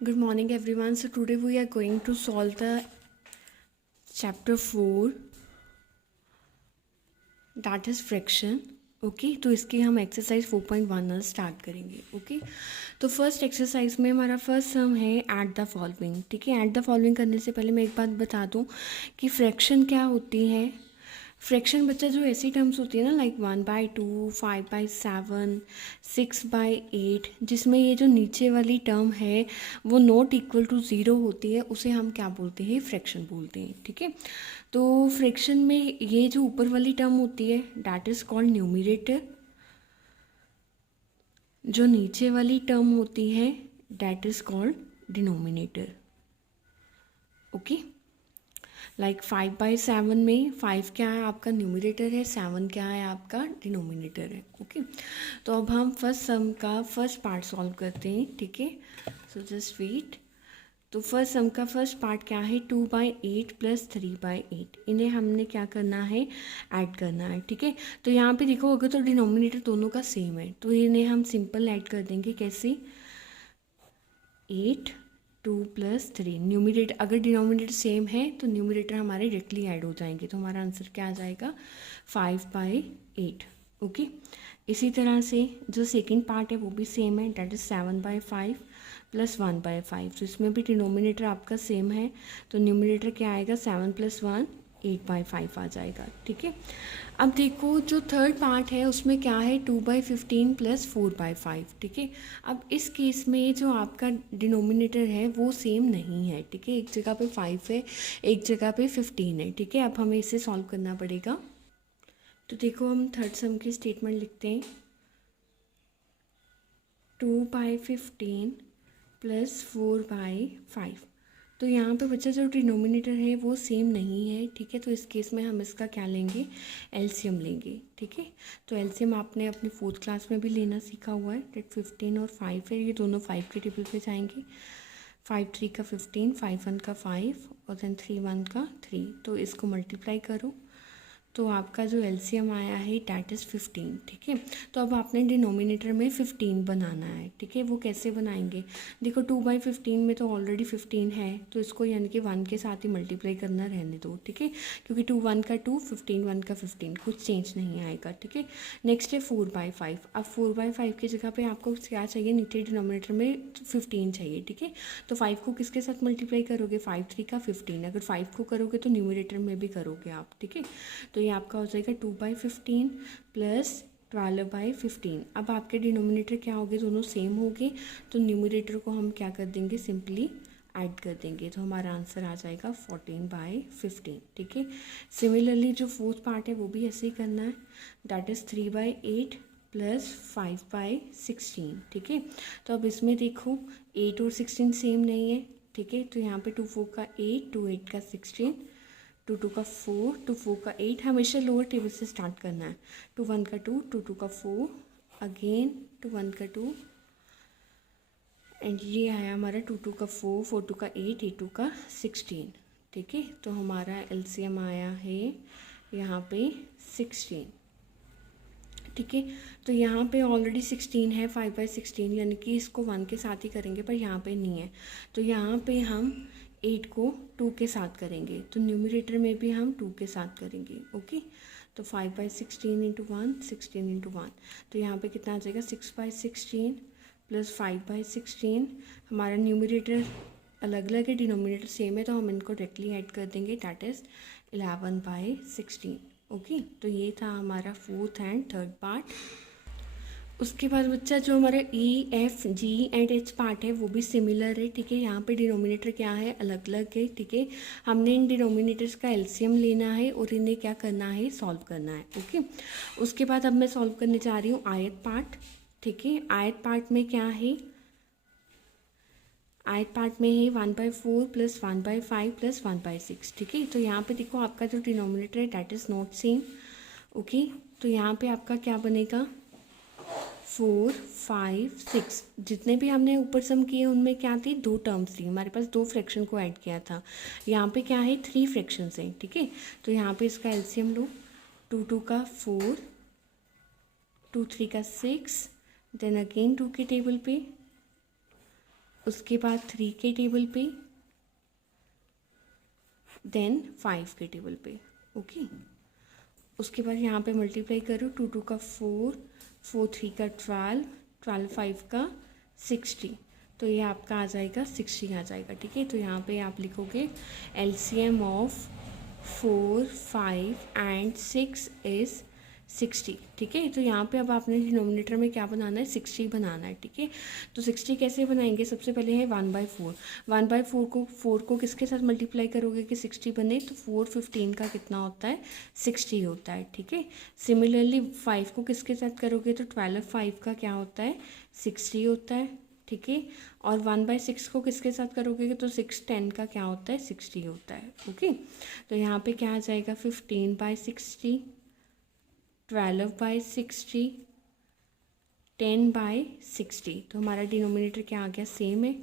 Good morning, everyone. So, today we are going to solve the chapter 4, that is fraction. Okay, तो इसकी हम exercise 4.1 start करेंगे. Okay, तो first exercise में हमारा फर्स्ट सम है ऐड द फॉलोइंग. ठीक है, ऐड द फॉलोइंग करने से पहले मैं एक बात बता दूं कि फ्रैक्शन क्या होती है. फ्रैक्शन बच्चा जो ऐसी टर्म्स होती है ना, लाइक 1/2, 5/7, 6/8, जिसमें ये जो नीचे वाली टर्म है वो नॉट इक्वल टू ज़ीरो होती है, उसे हम क्या बोलते हैं, फ्रैक्शन बोलते हैं. ठीक है, तो फ्रैक्शन में ये जो ऊपर वाली टर्म होती है दैट इज़ कॉल्ड न्यूमरेटर. जो नीचे वाली टर्म होती है that is called denominator. Okay, like 5/7 में 5 क्या है आपका न्यूमरेटर है, 7 क्या है आपका डिनोमिनेटर है. ओके, तो अब हम फर्स्ट सम का फर्स्ट पार्ट सॉल्व करते हैं. ठीक है, सो जस्ट वेट. तो फर्स्ट सम का फर्स्ट पार्ट क्या है, 2/8 प्लस 3/8. इन्हें हमने क्या करना है, ऐड करना है. ठीक है, तो यहाँ पे देखो अगर तो डिनोमिनेटर दोनों का सेम है तो इन्हें हम सिंपल ऐड कर देंगे. कैसे, 8 2 प्लस 3. न्यूमरेटर अगर डिनोमिनेटर सेम है तो न्यूमरेटर हमारे डायरेक्टली ऐड हो जाएंगे, तो हमारा आंसर क्या आ जाएगा, 5/8. ओके, इसी तरह से जो सेकंड पार्ट है वो भी सेम है, डेट इज़ 7/5 प्लस 1/5. तो इसमें भी डिनोमिनेटर आपका सेम है, तो न्यूमरेटर क्या आएगा, 7 + 1 8/5 आ जाएगा. ठीक है, अब देखो जो थर्ड पार्ट है उसमें क्या है, 2/15 प्लस 4/5. ठीक है, अब इस केस में जो आपका डिनोमिनेटर है वो सेम नहीं है. ठीक है, एक जगह पे 5 है, एक जगह पे 15 है. ठीक है, अब हमें इसे सॉल्व करना पड़ेगा. तो देखो हम थर्ड सम की स्टेटमेंट लिखते हैं, 2/15 प्लस 4/5. तो यहाँ पे बच्चा जो डिनोमिनेटर है वो सेम नहीं है. ठीक है, तो इस केस में हम इसका क्या लेंगे, एलसीएम लेंगे. ठीक है, तो एलसीएम आपने अपनी 4th क्लास में भी लेना सीखा हुआ है. डेट 15 और 5 है, ये दोनों 5 के टेबल पे जाएंगे. 5 3 का 15, 5 1 का 5 और देन 3 1 का 3. तो इसको मल्टीप्लाई करो तो आपका जो एलसीएम आया है डैट इज़ 15. ठीक है, तो अब आपने डिनोमिनेटर में 15 बनाना है. ठीक है, वो कैसे बनाएंगे, देखो 2/15 में तो ऑलरेडी 15 है, तो इसको यानी कि 1 के साथ ही मल्टीप्लाई करना रहने दो. ठीक है, क्योंकि 2 1 का 2, 15 1 का 15, कुछ चेंज नहीं आएगा. ठीक है, नेक्स्ट है 4/5. अब 4/5 की जगह पे आपको क्या चाहिए, नीचे डिनोमिनेटर में 15 चाहिए. ठीक है, तो 5 को किसके साथ मल्टीप्लाई करोगे, 5 3 का 15. अगर 5 को करोगे तो न्यूमरेटर में भी करोगे आप. ठीक है, तो ये आपका हो जाएगा 2/15 प्लस 12/15. अब आपके डिनोमिनेटर क्या होंगे, दोनों सेम होंगे, तो न्यूमरेटर को हम क्या कर देंगे, सिंपली ऐड कर देंगे. तो हमारा आंसर आ जाएगा 14/15. ठीक है, सिमिलरली जो फोर्थ पार्ट है वो भी ऐसे ही करना है, दैट इज़ 3/8 प्लस 5/16. ठीक है, तो अब इसमें देखो 8 और 16 सेम नहीं है. ठीक है, तो यहाँ पे 2 4 का 8, 2 8 का 16, 2 2 का 4, 2 4 का 8. हमेशा लोअर टेबल से स्टार्ट करना है. 2 1 का 2, 2 2 का 4, अगेन 2 1 का 2, एंड ये आया हमारा 2 2 का 4, 4 2 का 8, 8 2 का 16. ठीक है, तो हमारा एलसीएम आया है यहाँ पे 16. ठीक है, तो यहाँ पे ऑलरेडी 16 है, 5/16, यानी कि इसको 1 के साथ ही करेंगे, पर यहाँ पे नहीं है, तो यहाँ पे हम 8 को 2 के साथ करेंगे, तो न्यूमरेटर में भी हम 2 के साथ करेंगे. ओके, तो 5/16 इंटू 1, 16 इंटू 1, तो यहाँ पे कितना आ जाएगा, 6/16 प्लस 5/16. हमारा न्यूमरेटर अलग अलग है, डिनोमिनेटर सेम है, तो हम इनको डायरेक्टली ऐड कर देंगे, दैट इज़ 11/16. ओके, तो ये था हमारा फोर्थ एंड थर्ड पार्ट. उसके बाद बच्चा जो हमारा E F G and H part है वो भी सिमिलर है. ठीक है, यहाँ पे डिनोमिनेटर क्या है, अलग अलग है. ठीक है, हमने इन डिनोमिनेटर्स का एलसीएम लेना है और इन्हें क्या करना है, सॉल्व करना है. ओके, उसके बाद अब मैं सॉल्व करने जा रही हूँ आयत पार्ट. ठीक है, आयत पार्ट में क्या है, आयत पार्ट में है 1/4 प्लस 1/5 प्लस 1/6. ठीक है, तो यहाँ पे देखो आपका जो डिनोमिनेटर है that is not same. Okay, तो यहाँ पे आपका क्या बनेगा, 4 5 6. जितने भी हमने ऊपर सम किए उनमें क्या थी, 2 टर्म्स थी हमारे पास, 2 फ्रैक्शन को ऐड किया था. यहाँ पे क्या है, 3 फ्रैक्शंस हैं. ठीक है, तो यहाँ पे इसका एलसीएम लो, 2 2 का 4, 2 3 का 6, देन अगेन 2 के टेबल पे उसके बाद 3 के टेबल पे, देन 5 के टेबल पे। ओके, उसके बाद यहाँ पे मल्टीप्लाई करो, 2 2 का 4, 4 3 का 12, 12 5 का 60, तो ये आपका आ जाएगा 60 आ जाएगा। ठीक है, तो यहाँ पे आप लिखोगे LCM ऑफ 4 5 एंड 6 इज़ 60। ठीक है, तो यहाँ पे अब आपने डिनोमिनेटर में क्या बनाना है, 60 बनाना है। ठीक है, तो 60 कैसे बनाएंगे, सबसे पहले है 1/4। 1/4 को किसके साथ मल्टीप्लाई करोगे कि 60 बने, तो 4 15 का कितना होता है, 60 होता है। ठीक है, सिमिलरली 5 को किसके साथ करोगे, तो 12 5 का क्या होता है, 60 होता है। ठीक है, और 1/6 को किसके साथ करोगे तो 6 10 का क्या होता है, 60 होता है। ओके, तो यहाँ पे क्या आ जाएगा, 15/60, 12/60, 10/60। तो हमारा डिनोमिनेटर क्या आ गया, सेम है।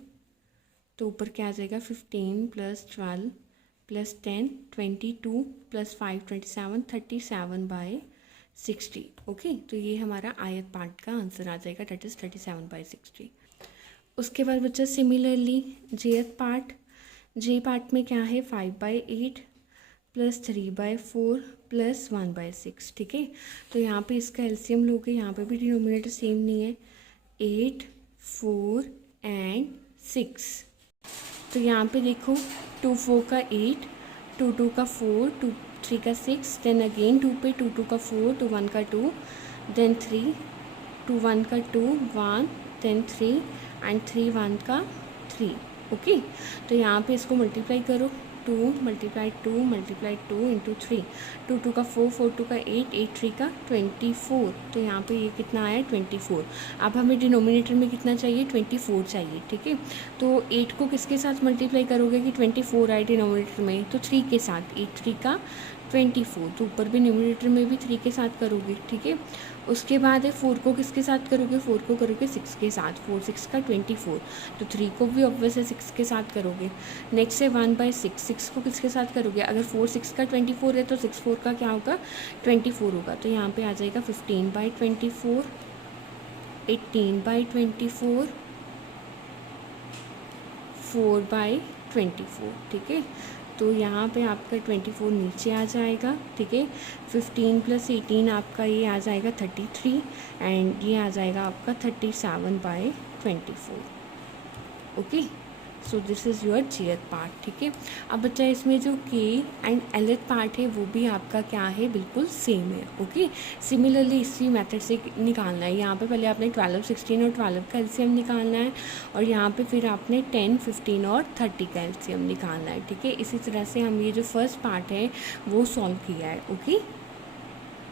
तो ऊपर क्या आ जाएगा, 15 + 12 + 10 22 + 5 27, 37/60। ओके, तो ये हमारा आयत पार्ट का आंसर आ जाएगा, दैट इज़ 37/60। उसके बाद बच्चा सिमिलरली जेथ पार्ट, जे पार्ट में क्या है, 5/8 + 3/4 + 1/6। ठीक है, तो यहाँ पे इसका एलसीएम लोगे, यहाँ पे भी डिनोमिनेटर सेम नहीं है, 8 4 एंड 6। तो यहाँ पे देखो, 2 4 का 8, 2 2 का 4, 2 3 का 6, देन अगेन 2 पे 2 2 का 4, 2 1 का 2, देन 3, 2 1 का 2 1, देन 3 एंड 3 1 का 3। ओके, तो यहाँ पे इसको मल्टीप्लाई करो, 2 × 2 × 2 इंटू 3, 2 2 का 4, 4 2 का 8, 8 3 का 24। तो यहाँ पे ये कितना आया, 24। अब हमें डिनोमिनेटर में कितना चाहिए, 24 चाहिए। ठीक है, तो 8 को किसके साथ मल्टीप्लाई करोगे कि 24 आए डिनोमिनेटर में, तो 3 के साथ, 8 3 का 24, तो ऊपर भी न्यूमिनेटर में भी 3 के साथ करोगे। ठीक है, उसके बाद है 4 को किसके साथ करोगे, 4 को करोगे 6 के साथ, 4 6 का 24, तो 3 को भी ऑब्वियस है 6 के साथ करोगे। नेक्स्ट है 1/6, 6 को किसके साथ करोगे, अगर 4 6 का 24 है तो 6 4 का क्या होगा, 24 होगा। तो यहाँ पे आ जाएगा 15/24, 18/24, 4/24। ठीक है, तो यहाँ पे आपका 24 नीचे आ जाएगा। ठीक है, 15 + 18 आपका ये आ जाएगा 33 एंड ये आ जाएगा आपका 37/24। Okay, so this is your जेथ पार्ट। ठीक है, अब बच्चा इसमें जो के एंड एलथ पार्ट है वो भी आपका क्या है, बिल्कुल सेम है। ओके, सिमिलरली इसी मेथड से निकालना है। यहाँ पे पहले आपने 12 16 और 12 का एलसीएम निकालना है, और यहाँ पे फिर आपने 10 15 और 30 का एलसीएम निकालना है। ठीक है, इसी तरह से हम ये जो फर्स्ट पार्ट है वो सॉल्व किया है। ओके।